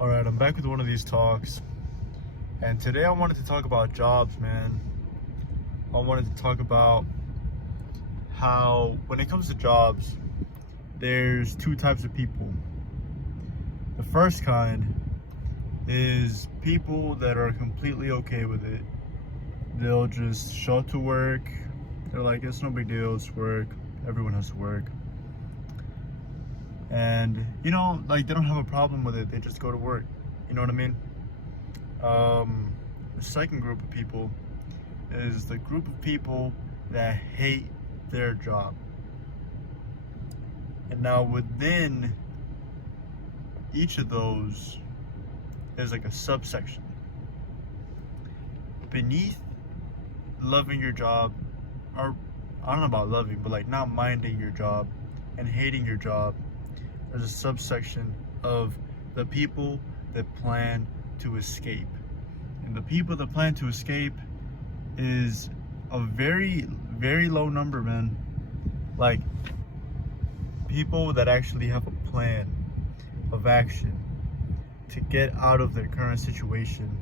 Alright, I'm back with one of these talks. And today I wanted to talk about jobs, man. I wanted to talk about how, when it comes to jobs, there's two types of people. The first kind is people that are completely okay with it. They'll just show up to work. They're like, it's no big deal, it's work. Everyone has to work. And, like, they don't have a problem with it. They just go to work. You know what I mean? The second group of people is the group of people that hate their job. And now within each of those is like a subsection. Beneath loving your job, or I don't know about loving, but like not minding your job and hating your job, there's a subsection of the people that plan to escape. And the people that plan to escape is a very, very low number, man. Like, people that actually have a plan of action to get out of their current situation.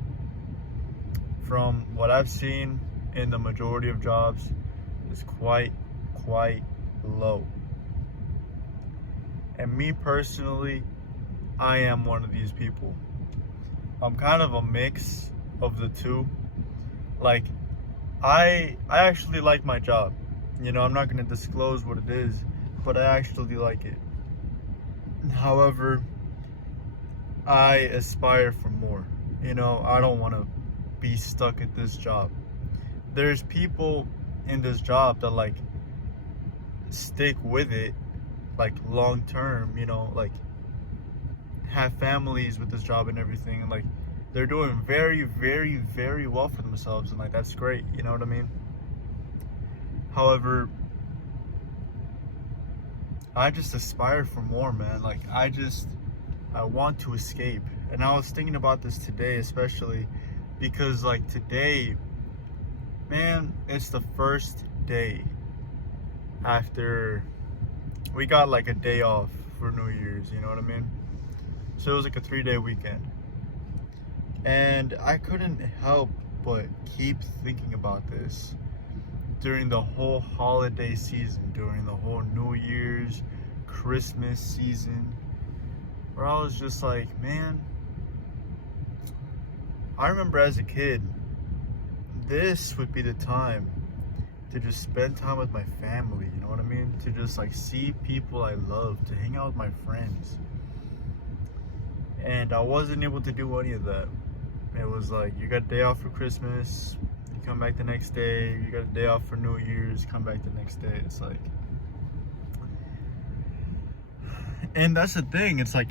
From what I've seen in the majority of jobs, is quite low. And me personally, I am one of these people. I'm kind of a mix of the two. Like, I actually like my job. I'm not going to disclose what it is, but I actually like it. However, I aspire for more. I don't want to be stuck at this job. There's people in this job that like stick with it like long term, like have families with this job and everything, and like they're doing very, very, very well for themselves, and like that's great, you know what I mean? However, I just aspire for more, man. Like I want to escape. And I was thinking about this today, especially because like today, man, it's the first day after we got like a day off for New Year's, you know what I mean? So it was like a 3-day weekend. And I couldn't help but keep thinking about this during the whole holiday season, during the whole New Year's, Christmas season, where I was just like, man, I remember as a kid, this would be the time to just spend time with my family, you know what I mean? To just like see people I love, to hang out with my friends. And I wasn't able to do any of that. It was like, you got a day off for Christmas, you come back the next day, you got a day off for New Year's, come back the next day. It's like, and that's the thing, it's like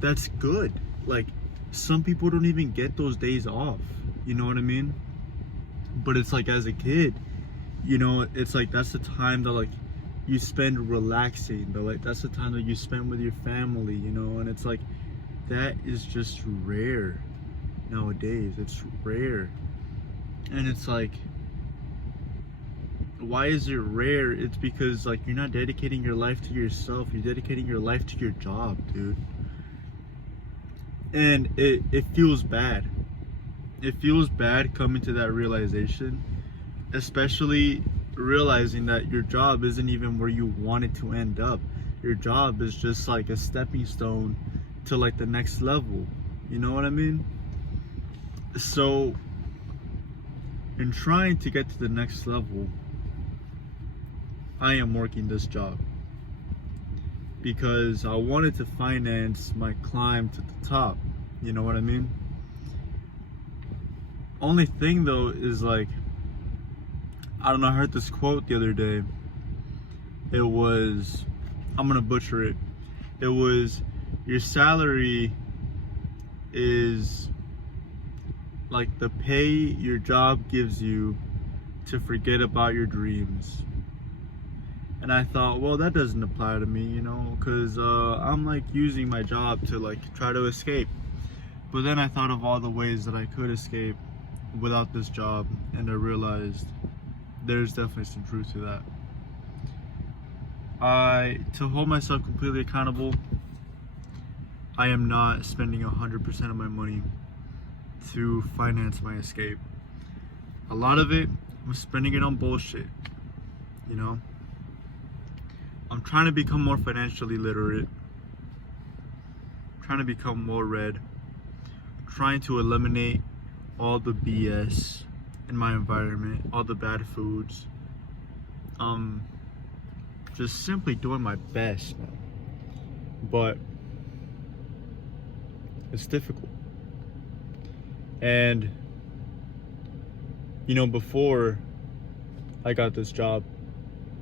that's good. Like, some people don't even get those days off, you know what I mean? But it's like, as a kid, it's like that's the time that like you spend relaxing, but like that's the time that you spend with your family, and it's like that is just rare nowadays. It's rare. And it's like, why is it rare? It's because like you're not dedicating your life to yourself, you're dedicating your life to your job, dude. And it feels bad. It feels bad coming to that realization, especially realizing that your job isn't even where you want it to end up. Your job is just like a stepping stone to like the next level. You know what I mean? So, in trying to get to the next level, I am working this job because I wanted to finance my climb to the top. You know what I mean? Only thing though is like, I don't know, I heard this quote the other day. It was, I'm gonna butcher it. It was, your salary is like the pay your job gives you to forget about your dreams. And I thought, well, that doesn't apply to me, because I'm like using my job to like try to escape. But then I thought of all the ways that I could escape without this job, and I realized there's definitely some truth to that. To hold myself completely accountable, I am not spending 100% of my money to finance my escape. A lot of it, I'm spending it on bullshit, you know? I'm trying to become more financially literate, trying to become more read, trying to eliminate all the BS in my environment, all the bad foods. Just simply doing my best, but it's difficult. And you know, before I got this job,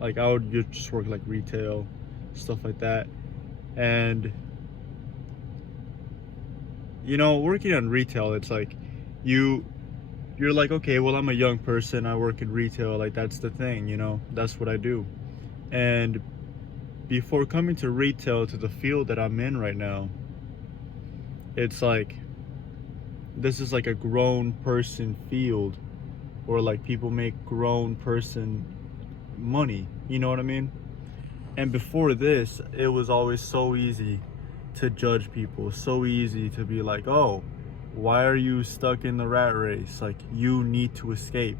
like I would just work like retail, stuff like that. And you know, working on retail, it's like you're like, okay, well, I'm a young person, I work in retail, like that's the thing, you know, that's what I do. And before coming to retail, to the field that I'm in right now, it's like this is like a grown person field, or like people make grown person money, you know what I mean? And before this, it was always so easy to judge people, so easy to be like, oh, why are you stuck in the rat race? Like, you need to escape.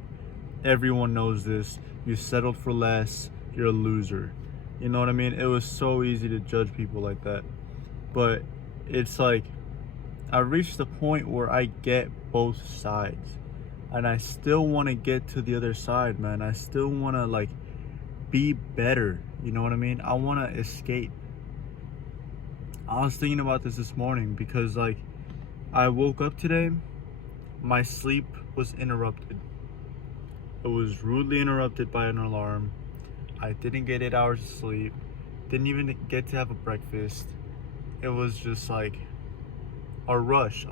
Everyone knows this. You settled for less, you're a loser. You know what I mean? It was so easy to judge people like that. But it's like I reached the point where I get both sides, and I still want to get to the other side, man. I still want to like be better, you know what I mean? I want to escape. I was thinking about this morning because like I woke up today, my sleep was interrupted. It was rudely interrupted by an alarm. I didn't get 8 hours of sleep, didn't even get to have a breakfast. It was just like a rush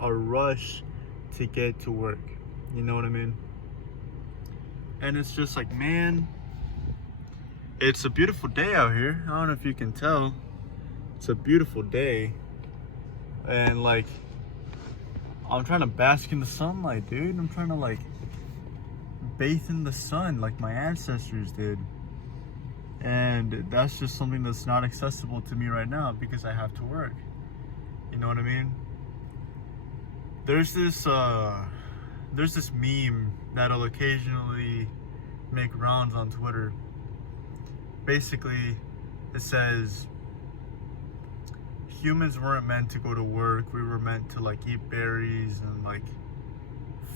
to get to work, you know what I mean? And it's just like, man, it's a beautiful day out here. I don't know if you can tell. It's a beautiful day. And like, I'm trying to bask in the sunlight, dude. I'm trying to like bathe in the sun like my ancestors did. And that's just something that's not accessible to me right now because I have to work. You know what I mean? There's this meme that'll occasionally make rounds on Twitter. Basically, it says humans weren't meant to go to work. We were meant to like eat berries and like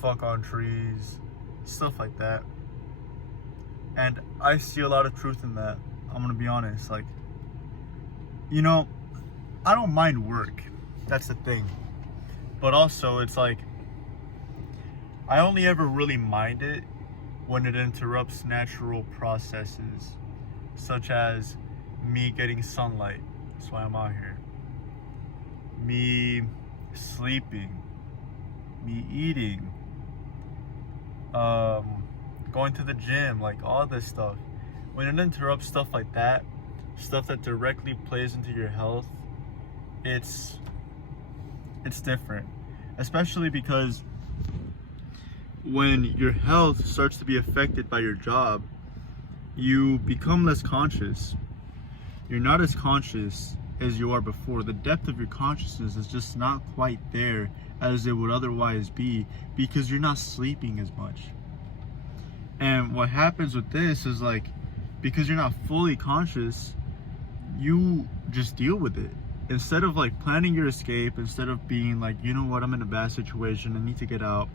fuck on trees, stuff like that. And I see a lot of truth in that. I'm gonna be honest. Like, you know, I don't mind work. That's the thing. But also, it's like, I only ever really mind it when it interrupts natural processes, such as me getting sunlight. That's why I'm out here. Me sleeping. Me eating. Going to the gym, like all this stuff. When it interrupts stuff like that, stuff that directly plays into your health, it's different. Especially because when your health starts to be affected by your job, you become less conscious. You're not as conscious as you are before. The depth of your consciousness is just not quite there as it would otherwise be because you're not sleeping as much. And what happens with this is like, because you're not fully conscious, you just deal with it. Instead of like planning your escape, instead of being like, you know what, I'm in a bad situation, I need to get out,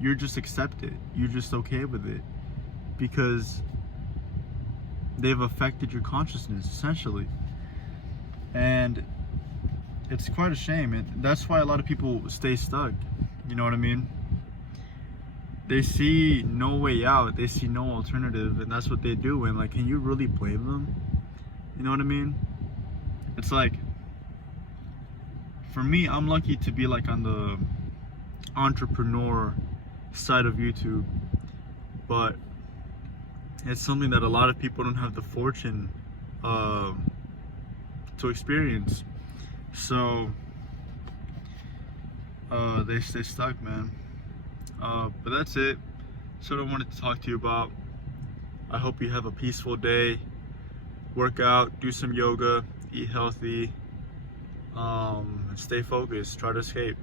you just accept it. You're just okay with it because they've affected your consciousness essentially. And it's quite a shame. That's why a lot of people stay stuck. You know what I mean? They see no way out, they see no alternative, and that's what they do. And like, can you really blame them? You know what I mean? It's like, for me, I'm lucky to be like on the entrepreneur side of YouTube, but it's something that a lot of people don't have the fortune to experience. So they stay stuck, man. But that's it. So what I wanted to talk to you about. I hope you have a peaceful day. Work out, do some yoga, eat healthy. And stay focused. Try to escape.